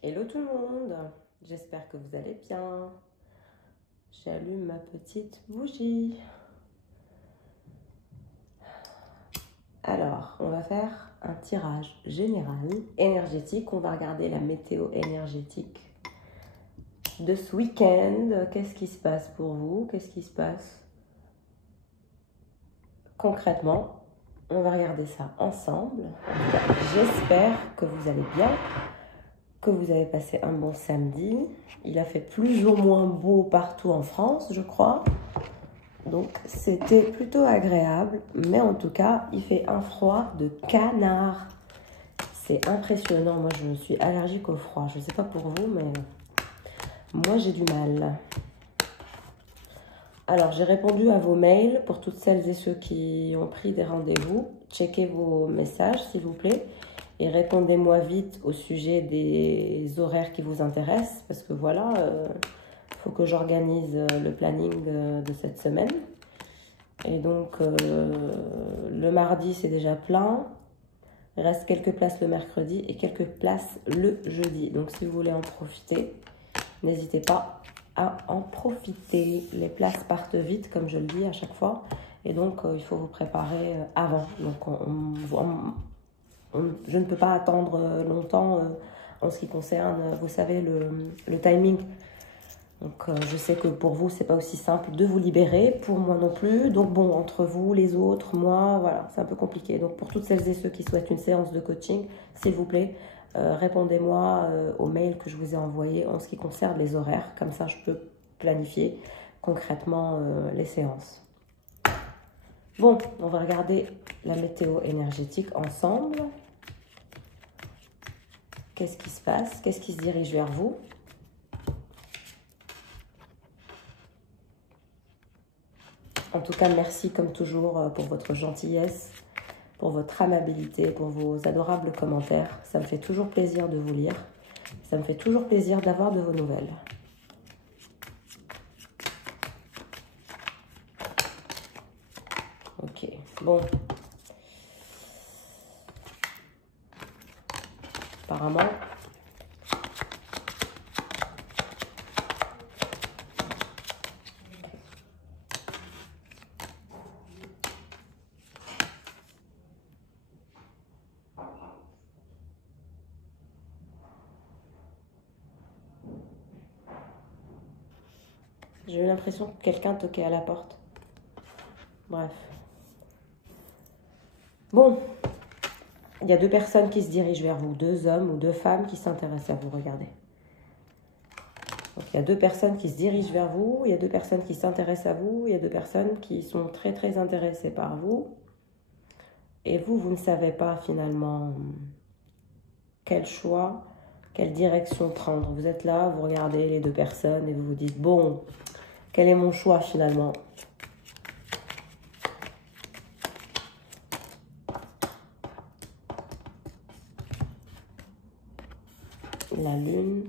Hello tout le monde, j'espère que vous allez bien. J'allume ma petite bougie. Alors, on va faire un tirage général, énergétique. On va regarder la météo énergétique de ce week-end. Qu'est-ce qui se passe pour vous? Qu'est-ce qui se passe concrètement? On va regarder ça ensemble. J'espère que vous allez bien, que vous avez passé un bon samedi. Il a fait plus ou moins beau partout en France, je crois. Donc, c'était plutôt agréable. Mais en tout cas, il fait un froid de canard. C'est impressionnant. Moi, je suis allergique au froid. Je ne sais pas pour vous, mais moi, j'ai du mal. Alors, j'ai répondu à vos mails pour toutes celles et ceux qui ont pris des rendez-vous. Checkez vos messages, s'il vous plaît. Et répondez-moi vite au sujet des horaires qui vous intéressent. Parce que voilà, faut que j'organise le planning de cette semaine. Et donc, le mardi, c'est déjà plein. Il reste quelques places le mercredi et quelques places le jeudi. Donc, si vous voulez en profiter, n'hésitez pas à en profiter. Les places partent vite, comme je le dis à chaque fois. Et donc, il faut vous préparer avant. Donc, je ne peux pas attendre longtemps en ce qui concerne, vous savez, le timing. Donc, je sais que pour vous, c'est pas aussi simple de vous libérer. Pour moi non plus. Donc, bon, entre vous, les autres, moi, voilà, c'est un peu compliqué. Donc, pour toutes celles et ceux qui souhaitent une séance de coaching, s'il vous plaît, répondez-moi au mail que je vous ai envoyé en ce qui concerne les horaires. Comme ça, je peux planifier concrètement les séances. Bon, on va regarder la météo énergétique ensemble. Qu'est-ce qui se passe? Qu'est-ce qui se dirige vers vous? En tout cas, merci comme toujours pour votre gentillesse, pour votre amabilité, pour vos adorables commentaires. Ça me fait toujours plaisir de vous lire. Ça me fait toujours plaisir d'avoir de vos nouvelles. Ok, bon. Apparemment, j'ai eu l'impression que quelqu'un toquait à la porte. Bref. Bon, il y a deux personnes qui se dirigent vers vous, deux hommes ou deux femmes qui s'intéressent à vous, regardez. Donc, il y a deux personnes qui se dirigent vers vous, il y a deux personnes qui s'intéressent à vous, il y a deux personnes qui sont très très intéressées par vous. Et vous, vous ne savez pas finalement quel choix, quelle direction prendre. Vous êtes là, vous regardez les deux personnes et vous vous dites, bon, quel est mon choix finalement? La lune.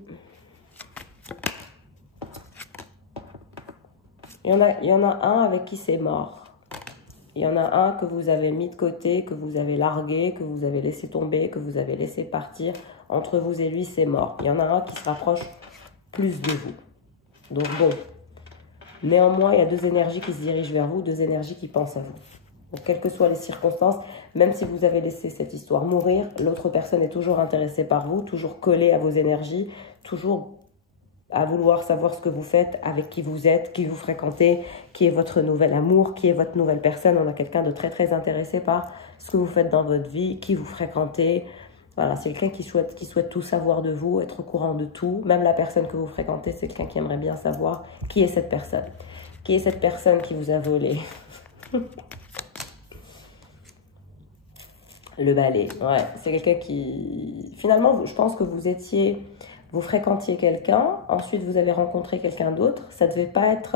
Il y en a un avec qui c'est mort. Il y en a un que vous avez mis de côté, que vous avez largué, que vous avez laissé tomber, que vous avez laissé partir. Entre vous et lui, c'est mort. Il y en a un qui se rapproche plus de vous. Donc bon. Néanmoins, il y a deux énergies qui se dirigent vers vous, deux énergies qui pensent à vous. Donc, quelles que soient les circonstances, même si vous avez laissé cette histoire mourir, l'autre personne est toujours intéressée par vous, toujours collée à vos énergies, toujours à vouloir savoir ce que vous faites, avec qui vous êtes, qui vous fréquentez, qui est votre nouvel amour, qui est votre nouvelle personne. On a quelqu'un de très très intéressé par ce que vous faites dans votre vie, qui vous fréquentez. Voilà, c'est quelqu'un qui souhaite tout savoir de vous, être au courant de tout. Même la personne que vous fréquentez, c'est quelqu'un qui aimerait bien savoir qui est cette personne. Qui est cette personne qui vous a volé? Le balai, ouais, c'est quelqu'un qui... Finalement, je pense que vous fréquentiez quelqu'un, ensuite vous avez rencontré quelqu'un d'autre, ça ne devait pas être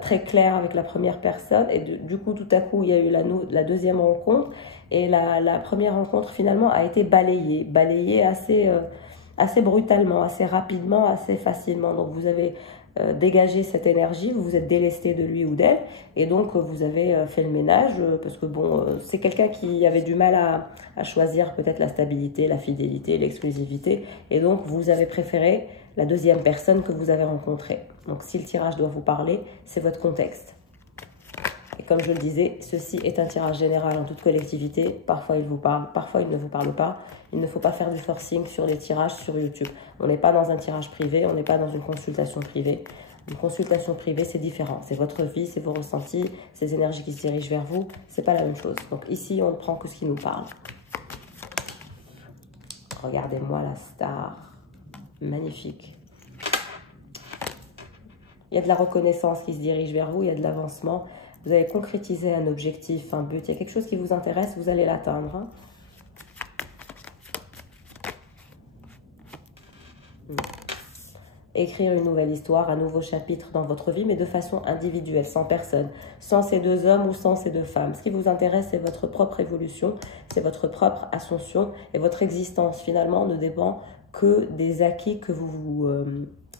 très clair avec la première personne, et du coup, tout à coup, il y a eu la deuxième rencontre, et la première rencontre, finalement, a été balayée assez brutalement, assez rapidement, assez facilement. Donc, vous avez dégagé cette énergie, vous vous êtes délesté de lui ou d'elle, et donc vous avez fait le ménage, parce que bon, c'est quelqu'un qui avait du mal à choisir peut-être la stabilité, la fidélité, l'exclusivité, et donc vous avez préféré la deuxième personne que vous avez rencontrée. Donc si le tirage doit vous parler, c'est votre contexte. Et comme je le disais, ceci est un tirage général en toute collectivité. Parfois il vous parle, parfois il ne vous parle pas. Il ne faut pas faire du forcing sur les tirages sur YouTube. On n'est pas dans un tirage privé, on n'est pas dans une consultation privée. Une consultation privée, c'est différent. C'est votre vie, c'est vos ressentis, ces énergies qui se dirigent vers vous. C'est pas la même chose. Donc ici, on ne prend que ce qui nous parle. Regardez-moi la star. Magnifique. Il y a de la reconnaissance qui se dirige vers vous, il y a de l'avancement. Vous allez concrétiser un objectif, un but. Il y a quelque chose qui vous intéresse, vous allez l'atteindre. Hein. Écrire une nouvelle histoire, un nouveau chapitre dans votre vie, mais de façon individuelle, sans personne, sans ces deux hommes ou sans ces deux femmes. Ce qui vous intéresse, c'est votre propre évolution, c'est votre propre ascension, et votre existence, finalement, ne dépend que des acquis que vous vous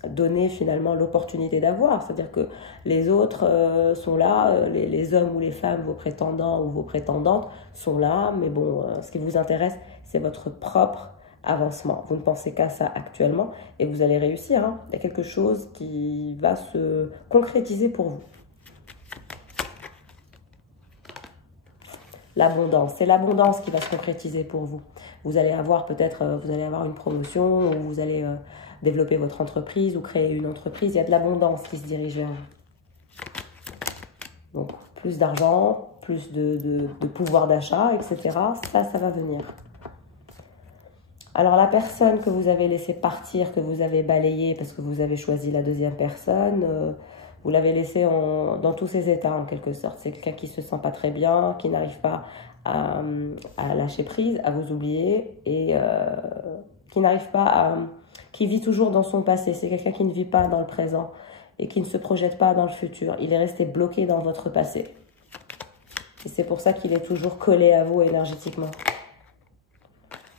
donnez, finalement, l'opportunité d'avoir. C'est-à-dire que les autres sont là, les hommes ou les femmes, vos prétendants ou vos prétendantes sont là, mais bon, ce qui vous intéresse, c'est votre propre avancement. Vous ne pensez qu'à ça actuellement et vous allez réussir. Hein. Il y a quelque chose qui va se concrétiser pour vous. L'abondance, c'est l'abondance qui va se concrétiser pour vous. Vous allez avoir peut-être, vous allez avoir une promotion ou vous allez développer votre entreprise ou créer une entreprise. Il y a de l'abondance qui se dirige vers vous. Donc, plus d'argent, plus de pouvoir d'achat, etc. Ça va venir. Alors la personne que vous avez laissé partir, que vous avez balayée parce que vous avez choisi la deuxième personne, vous l'avez laissée dans tous ses états en quelque sorte. C'est quelqu'un qui ne se sent pas très bien, qui n'arrive pas à lâcher prise, à vous oublier et qui n'arrive pas qui vit toujours dans son passé. C'est quelqu'un qui ne vit pas dans le présent et qui ne se projette pas dans le futur. Il est resté bloqué dans votre passé. Et c'est pour ça qu'il est toujours collé à vous énergétiquement.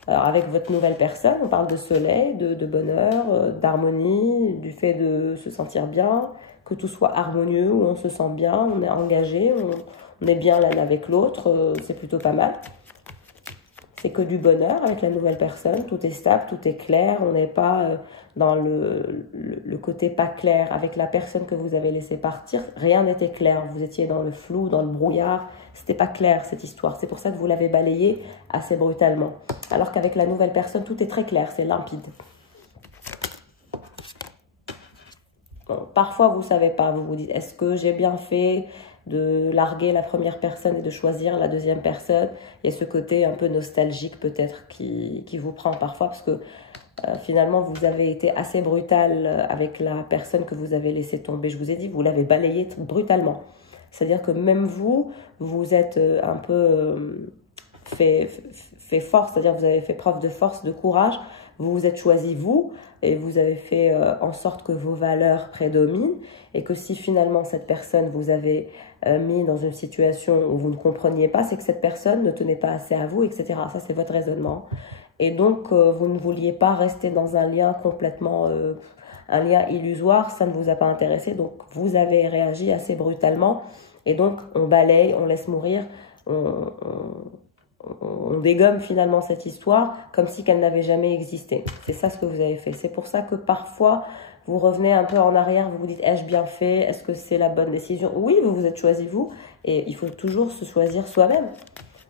Alors avec votre nouvelle personne, on parle de soleil, de bonheur, d'harmonie, du fait de se sentir bien, que tout soit harmonieux, où on se sent bien, on est engagé, on est bien l'un avec l'autre, c'est plutôt pas mal. C'est que du bonheur avec la nouvelle personne, tout est stable, tout est clair, on n'est pas dans le côté pas clair. Avec la personne que vous avez laissé partir, rien n'était clair, vous étiez dans le flou, dans le brouillard, c'était pas clair cette histoire. C'est pour ça que vous l'avez balayée assez brutalement. Alors qu'avec la nouvelle personne, tout est très clair, c'est limpide. Bon, parfois, vous ne savez pas, vous vous dites, est-ce que j'ai bien fait de larguer la première personne et de choisir la deuxième personne? Il y a ce côté un peu nostalgique peut-être qui vous prend parfois parce que finalement, vous avez été assez brutal avec la personne que vous avez laissé tomber. Je vous ai dit, vous l'avez balayée brutalement. C'est-à-dire que même vous êtes un peu fait force, c'est-à-dire vous avez fait preuve de force, de courage, vous vous êtes choisi vous, et vous avez fait en sorte que vos valeurs prédominent, et que si finalement cette personne vous avez mis dans une situation où vous ne compreniez pas, c'est que cette personne ne tenait pas assez à vous, etc. Ça, c'est votre raisonnement. Et donc, vous ne vouliez pas rester dans un lien complètement... un lien illusoire, ça ne vous a pas intéressé, donc vous avez réagi assez brutalement, et donc on balaye, on laisse mourir, on dégomme finalement cette histoire comme si qu'elle n'avait jamais existé. C'est ça ce que vous avez fait. C'est pour ça que parfois vous revenez un peu en arrière, vous vous dites ai-je bien fait, est-ce que c'est la bonne décision? Oui, vous vous êtes choisi vous, et il faut toujours se choisir soi-même.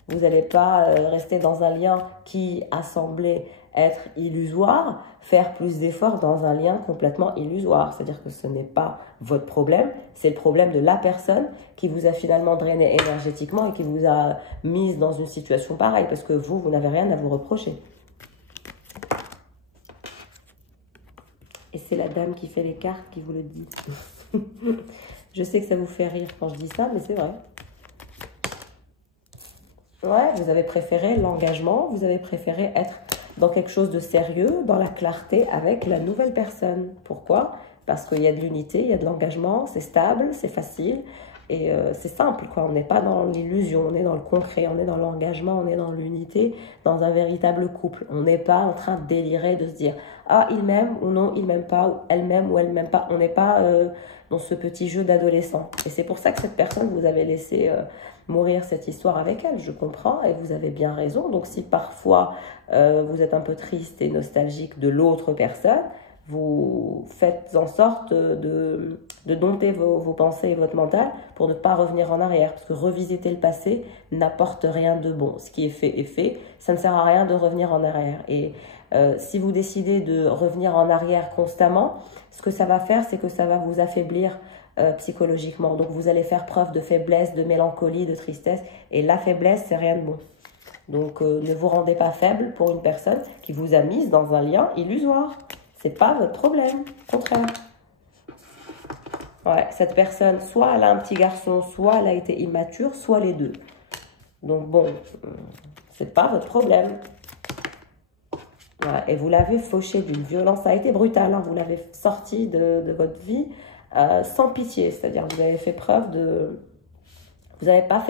Vous n'allez pas rester dans un lien qui a semblé être illusoire, faire plus d'efforts dans un lien complètement illusoire. C'est-à-dire que ce n'est pas votre problème, c'est le problème de la personne qui vous a finalement drainé énergétiquement et qui vous a mise dans une situation pareille, parce que vous n'avez rien à vous reprocher. Et c'est la dame qui fait les cartes qui vous le dit. Je sais que ça vous fait rire quand je dis ça, mais c'est vrai. Ouais, vous avez préféré l'engagement, vous avez préféré être dans quelque chose de sérieux, dans la clarté avec la nouvelle personne. Pourquoi? Parce qu'il y a de l'unité, il y a de l'engagement, c'est stable, c'est facile. Et c'est simple, quoi. On n'est pas dans l'illusion, on est dans le concret, on est dans l'engagement, on est dans l'unité, dans un véritable couple. On n'est pas en train de délirer, de se dire « Ah, il m'aime ou non, il m'aime pas, ou elle m'aime pas ». On n'est pas dans ce petit jeu d'adolescent. Et c'est pour ça que cette personne, vous avez laissé mourir cette histoire avec elle. Je comprends et vous avez bien raison. Donc si parfois vous êtes un peu triste et nostalgique de l'autre personne, vous faites en sorte de dompter vos pensées et votre mental pour ne pas revenir en arrière. Parce que revisiter le passé n'apporte rien de bon. Ce qui est fait, ça ne sert à rien de revenir en arrière. Et si vous décidez de revenir en arrière constamment, ce que ça va faire, c'est que ça va vous affaiblir psychologiquement. Donc vous allez faire preuve de faiblesse, de mélancolie, de tristesse. Et la faiblesse, c'est rien de bon. Donc ne vous rendez pas faible pour une personne qui vous a mise dans un lien illusoire. C'est pas votre problème, au contraire. Ouais, cette personne, soit elle a un petit garçon, soit elle a été immature, soit les deux. Donc bon, c'est pas votre problème. Ouais, et vous l'avez fauché d'une violence, ça a été brutal, hein, vous l'avez sorti de votre vie sans pitié. C'est-à-dire vous avez fait preuve de... Vous n'avez pas fait